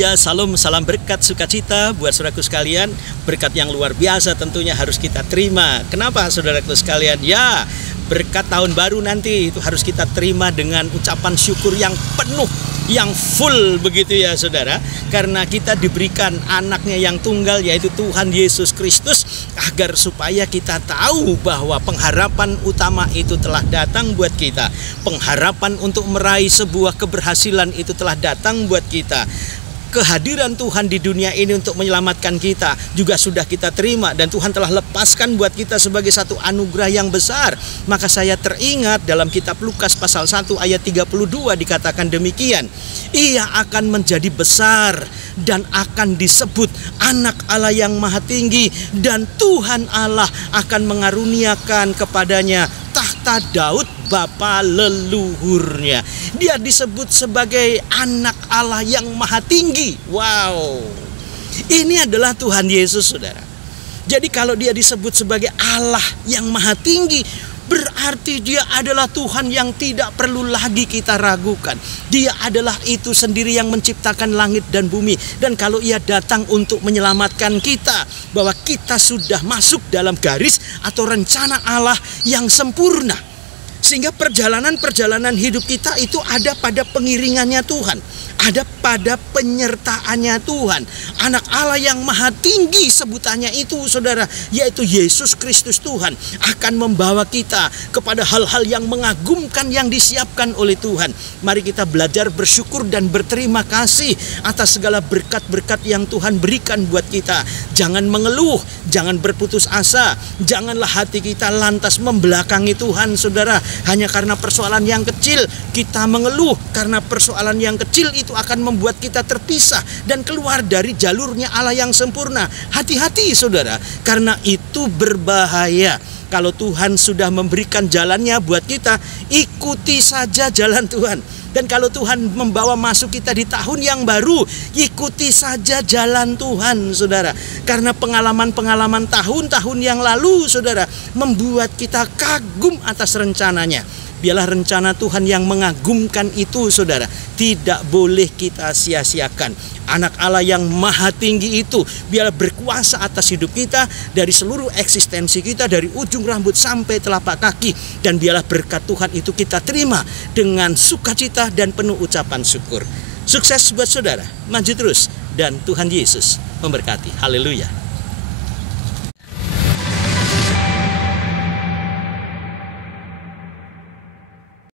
Haleluya, salam, salam berkat sukacita buat saudaraku sekalian. Berkat yang luar biasa tentunya harus kita terima. Kenapa saudaraku sekalian? Ya, berkat tahun baru nanti itu harus kita terima dengan ucapan syukur yang penuh, yang full begitu ya saudara. Karena kita diberikan anaknya yang tunggal, yaitu Tuhan Yesus Kristus, agar supaya kita tahu bahwa pengharapan utama itu telah datang buat kita. Pengharapan untuk meraih sebuah keberhasilan itu telah datang buat kita. Kehadiran Tuhan di dunia ini untuk menyelamatkan kita juga sudah kita terima, dan Tuhan telah lepaskan buat kita sebagai satu anugerah yang besar. Maka saya teringat dalam kitab Lukas pasal 1 ayat 32 dikatakan demikian, ia akan menjadi besar dan akan disebut Anak Allah yang Maha Tinggi, dan Tuhan Allah akan mengaruniakan kepadanya tahta Daud bapa leluhurnya. Dia disebut sebagai Anak Allah yang Maha Tinggi. Wow, ini adalah Tuhan Yesus saudara. Jadi kalau dia disebut sebagai Allah yang Maha Tinggi, berarti dia adalah Tuhan yang tidak perlu lagi kita ragukan. Dia adalah itu sendiri yang menciptakan langit dan bumi. Dan kalau ia datang untuk menyelamatkan kita, bahwa kita sudah masuk dalam garis atau rencana Allah yang sempurna. Sehingga perjalanan-perjalanan hidup kita itu ada pada pengiringannya Tuhan, ada pada penyertaannya Tuhan. Anak Allah yang Maha Tinggi sebutannya itu saudara, yaitu Yesus Kristus Tuhan, akan membawa kita kepada hal-hal yang mengagumkan yang disiapkan oleh Tuhan. Mari kita belajar bersyukur dan berterima kasih atas segala berkat-berkat yang Tuhan berikan buat kita. Jangan mengeluh, jangan berputus asa, janganlah hati kita lantas membelakangi Tuhan saudara. Hanya karena persoalan yang kecil kita mengeluh, karena persoalan yang kecil itu akan membuat kita terpisah dan keluar dari jalurnya Allah yang sempurna. Hati-hati saudara, karena itu berbahaya. Kalau Tuhan sudah memberikan jalannya buat kita, ikuti saja jalan Tuhan. Dan kalau Tuhan membawa masuk kita di tahun yang baru, ikuti saja jalan Tuhan saudara. Karena pengalaman-pengalaman tahun-tahun yang lalu saudara membuat kita kagum atas rencananya. Biarlah rencana Tuhan yang mengagumkan itu saudara tidak boleh kita sia-siakan. Anak Allah yang Maha Tinggi itu biarlah berkuasa atas hidup kita, dari seluruh eksistensi kita, dari ujung rambut sampai telapak kaki. Dan biarlah berkat Tuhan itu kita terima dengan sukacita dan penuh ucapan syukur. Sukses buat saudara, maju terus, dan Tuhan Yesus memberkati. Haleluya.